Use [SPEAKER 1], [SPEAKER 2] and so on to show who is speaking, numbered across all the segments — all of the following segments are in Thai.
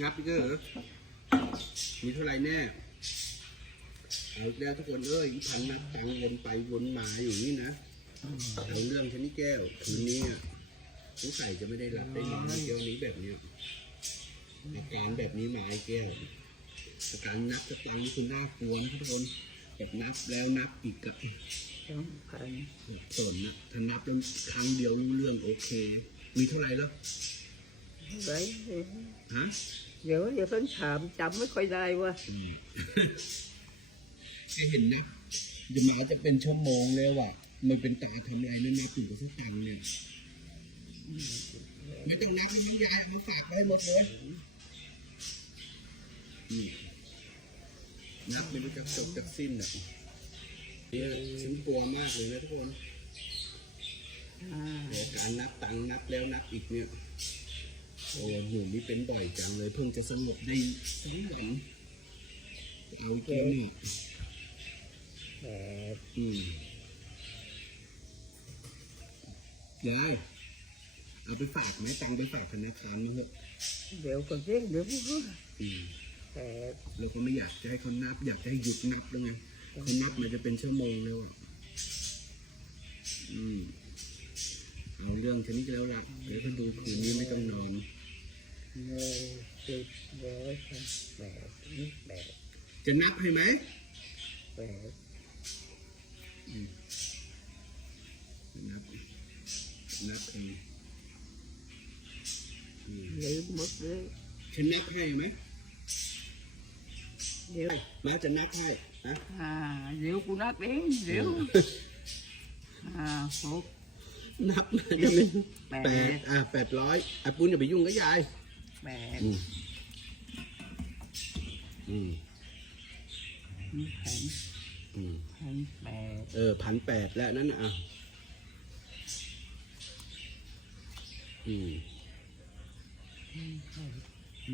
[SPEAKER 1] งับอีกแล้วเหรอมีเท่าไหร่แน่เอาอีกแล้วทุกคนเอ้ยอีพันนับตังค์วนไปวนมาอยู่นี่นะเอาเรื่องชนิดแก้วคืนนี้อะสงสัยจะไม่ได้รับได้นอนในเที่ยวนี้แบบเนี้ยอาการแบบนี้มาไอ้แก้วอาการนับสตังค์นี่คือน่ากลัวนะทุกคนแบบนับแล้วนับอีกอะ
[SPEAKER 2] สองพัน
[SPEAKER 1] สนนะถ้านับแล้วครั้งเดียวรู้เรื่องโอเค มีเท่าไหร่แล้ว
[SPEAKER 2] ไว้
[SPEAKER 1] ฮะ
[SPEAKER 2] เดี๋ยวเดี๋ยวเพิ่นถามจำไม่ค่อยได้ว่า
[SPEAKER 1] อืมให้เห็นนะจะมาจะเป็นชั่วโมงแล้วอะไม่เป็นตาทำอะไรนั่นนะถึงกับสตังค์เนี่ย ไม่ต้องนับแล้วมั้งยายเอามาฝากไว้ให้หมดเลยนี่นับไม่รู้จักจบจักสิ้นอะเนี่ยฉันกลัวมากเลยนะทุกคน
[SPEAKER 2] อ่า
[SPEAKER 1] เดี๋ยวการนับตังค์นับแล้วนับอีกเนี่ย โอ้หนูนี่เป็นบ่อยจังเลยเพิ่งจะสงบได้สองวันเอาอีกแล้วเนี่ย
[SPEAKER 2] แปด
[SPEAKER 1] อืมยายเอาไปฝากไหมตังค์ไปฝากธนาคารมั้งเหอะ
[SPEAKER 2] เดี๋ยวก็เรียกเดี๋ยวก็
[SPEAKER 1] อืม
[SPEAKER 2] แปด
[SPEAKER 1] เราก็ไม่อยากจะให้เขานับ อยากจะให้หยุดนับแล้วไงเขานับมันจะเป็นชั่วโมงแล้วอะอืมเอาเรื่องชนิดแล้วล่ะเดี๋ยวเขาดูคืนนี้ไม่ต้องนอน
[SPEAKER 2] หนึ่งสิบร้อยพันแปดนี่แปด
[SPEAKER 1] จะนับให้ไหม
[SPEAKER 2] แปด
[SPEAKER 1] นับนับเองอืม
[SPEAKER 2] ลืมหมดเลย
[SPEAKER 1] ฉันนับให้ไหม
[SPEAKER 2] เดี๋ยว
[SPEAKER 1] มาจะนับให้นะ
[SPEAKER 2] อ่าเดี๋ยวกูนับเองเดี๋ยวห้าหก
[SPEAKER 1] นับจะเป็น
[SPEAKER 2] แปด
[SPEAKER 1] แปดอะแปดร้อยอะปุ้นอย่าไปยุ่งกับยาย
[SPEAKER 2] แปด
[SPEAKER 1] อืมอืม
[SPEAKER 2] นี่พัน
[SPEAKER 1] อืม
[SPEAKER 2] พันแปด
[SPEAKER 1] เออพันแปดแล้วนั่นน่ะอะอืม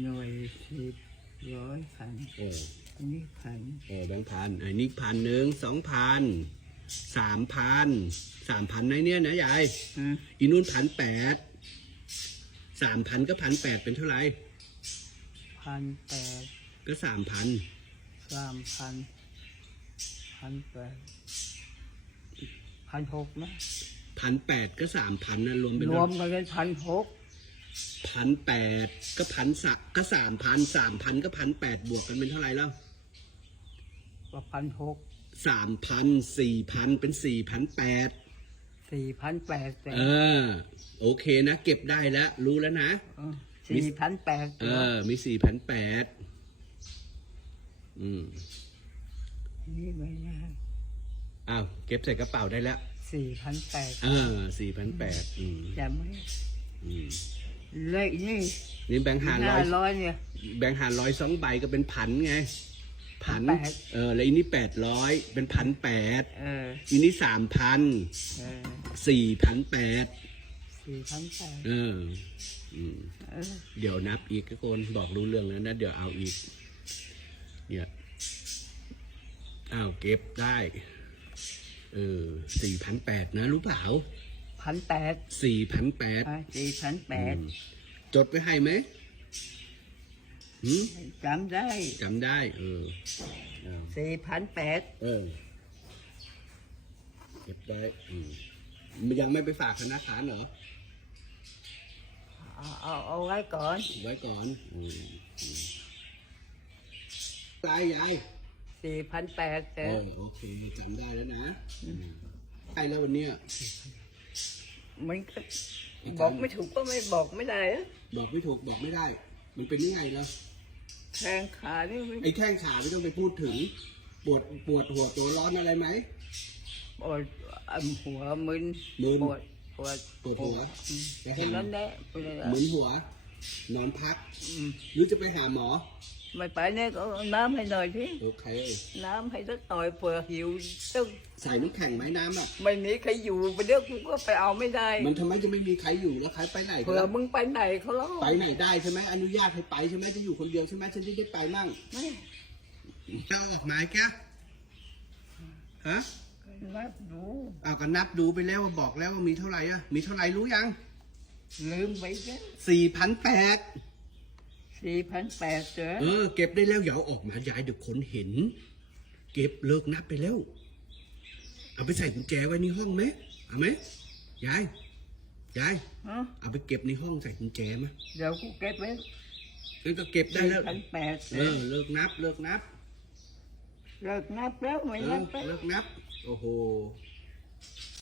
[SPEAKER 2] หน่วยสิบร้อยพัน
[SPEAKER 1] เออ
[SPEAKER 2] อันนี้พัน
[SPEAKER 1] เออแบงค์พันไอ้นี่พันหนึ่งสองพันสามพันสามพันในเนี้ยนะยาย
[SPEAKER 2] อืม
[SPEAKER 1] อีนู่นพันแปด สามพันก็พันแปดเป็นเท่าไหร่
[SPEAKER 2] พันแปด
[SPEAKER 1] ก็สามพัน
[SPEAKER 2] สามพันพันแปดพันหกนะ
[SPEAKER 1] พันแปดก็สามพันนะรวมเป็น
[SPEAKER 2] รวมกันเป็นพันหก
[SPEAKER 1] พันแปดก็พันสะก็สามพันสามพันก็พันแปดบวกกันเป็นเท่าไหร่แล้ว
[SPEAKER 2] ก็พันหก
[SPEAKER 1] สามพันสี่พันเป็นสี่พันแปด
[SPEAKER 2] สี่พันแปดแต่
[SPEAKER 1] เออโอเคนะ เก็บได้แล้ว รู้แล้วนะ
[SPEAKER 2] สี่พันแปด
[SPEAKER 1] เออ มีสี่พันแปดอืม
[SPEAKER 2] นี่ไม่ได้
[SPEAKER 1] อ้าวเก็บใส่กระเป๋าได้แล้ว
[SPEAKER 2] สี่พันแปด
[SPEAKER 1] เออสี่พันแปดอืม
[SPEAKER 2] จำไหม
[SPEAKER 1] อืม
[SPEAKER 2] เลขนี่
[SPEAKER 1] นี่แบงค์ห้าร้
[SPEAKER 2] ห้า
[SPEAKER 1] อย
[SPEAKER 2] ร้อยเนี่ย
[SPEAKER 1] แบงค์ห้าร้อยสองใบก็เป็นพันไงพัน
[SPEAKER 2] แปด
[SPEAKER 1] เออแล้วอันนี้แปดร้อยเป็นพันแปด
[SPEAKER 2] เออ
[SPEAKER 1] อันนี้สามพัน
[SPEAKER 2] เออ
[SPEAKER 1] สี่พันแปด
[SPEAKER 2] สี่พันแปด
[SPEAKER 1] เอออืม
[SPEAKER 2] เออ
[SPEAKER 1] เดี๋ยวนับอีกทุกคนบอกรู้เรื่องแล้วนะ เดี๋ยวเอาอีก เนี่ยอ้าวเก็บได้เออสี่พันแปดนะรู้เปล่า
[SPEAKER 2] พันแปด
[SPEAKER 1] สี่พันแปด
[SPEAKER 2] สี่พันแปด
[SPEAKER 1] จดไว้ให้ไหมหืม
[SPEAKER 2] จำได้
[SPEAKER 1] จำได้ เออเอา
[SPEAKER 2] สี่พันแปด
[SPEAKER 1] เออเก็บได้อืม ยังไม่ไปฝากธนาคารเหรอ
[SPEAKER 2] เอาเอาเอาไว้ก่อน
[SPEAKER 1] ไว้ก่อนอืมอืมตายยาย
[SPEAKER 2] สี่พันแปดแต่
[SPEAKER 1] โอ้โอเคจำได้แล้วนะใช่แล้ววันเนี้ย
[SPEAKER 2] มันก็บอกไม่ถูกก็ไม่บอกไม่ได้อะ
[SPEAKER 1] บอกไม่ถูกบอกไม่ได้ มันเป็นยังไงล่ะ
[SPEAKER 2] แทงขานี่มัน
[SPEAKER 1] ไอ้แข้งขาไม่ต้องไปพูดถึง ปวดปวดหัวตัวร้อนอะไรไหม
[SPEAKER 2] ปวดอะหัวมึน
[SPEAKER 1] มึน
[SPEAKER 2] ปวดปวด
[SPEAKER 1] ปวดหัว
[SPEAKER 2] อืม
[SPEAKER 1] จะ
[SPEAKER 2] แค่
[SPEAKER 1] หา
[SPEAKER 2] นั้นแหละไปเลย
[SPEAKER 1] เหมือนหัว นอนพัก
[SPEAKER 2] อืม
[SPEAKER 1] หรือจะไปหาหมอ
[SPEAKER 2] ไม่ไปเนี่ยก็เอาน้ำให้หน่อยพี่
[SPEAKER 1] โอเค
[SPEAKER 2] น้ำให้สักหน่อยเผื่อหิวซึ่ง
[SPEAKER 1] ใส่น้ำแข็งไหมน้ำอะ
[SPEAKER 2] ไม่มีใครอยู่ไปเดี๋ยวกูก็ไปเอาไม่ได้
[SPEAKER 1] มันทำไมจะไม่มีใครอยู่แล้วใครไปไหนกัน
[SPEAKER 2] เผื่อ
[SPEAKER 1] ล่ะ
[SPEAKER 2] มึงไปไหนเขาเล่า
[SPEAKER 1] ไปไหนได้ใช่ไหมอนุญาตให้ไปใช่ไหมจะอยู่คนเดียวใช่ไหมฉันจะได้ไปมั่ง
[SPEAKER 2] ไม่
[SPEAKER 1] เอาออกมาแกฮะ
[SPEAKER 2] นับดู
[SPEAKER 1] เอาก็นับดูไปแล้วว่าบอกแล้วว่ามีเท่าไหร่อะมีเท่าไหร่รู้ยัง
[SPEAKER 2] ลืมไปแค่
[SPEAKER 1] สี่พันแปด
[SPEAKER 2] สี่พันแปดเจอ
[SPEAKER 1] เออเก็บได้แล้วอย่าเอาออกมายายเดี๋ยวคนเห็น เก็บเลิกนับไปแล้ว เอาไปใส่กุญแจไว้ในห้องไหมเอาไหมยายยาย
[SPEAKER 2] ฮะ
[SPEAKER 1] เอาไปเก็บในห้องใส่กุญแจมา
[SPEAKER 2] เดี๋ยวกูเก็บไว้
[SPEAKER 1] นั่นก็เก็บได้
[SPEAKER 2] สี่
[SPEAKER 1] แล้ว
[SPEAKER 2] พันแปด
[SPEAKER 1] เออเลิกนับ เลิกนับ
[SPEAKER 2] เลิกนับแล้วไม่
[SPEAKER 1] เอ
[SPEAKER 2] นั
[SPEAKER 1] อบ
[SPEAKER 2] ไป
[SPEAKER 1] เลิกนับ 哦吼。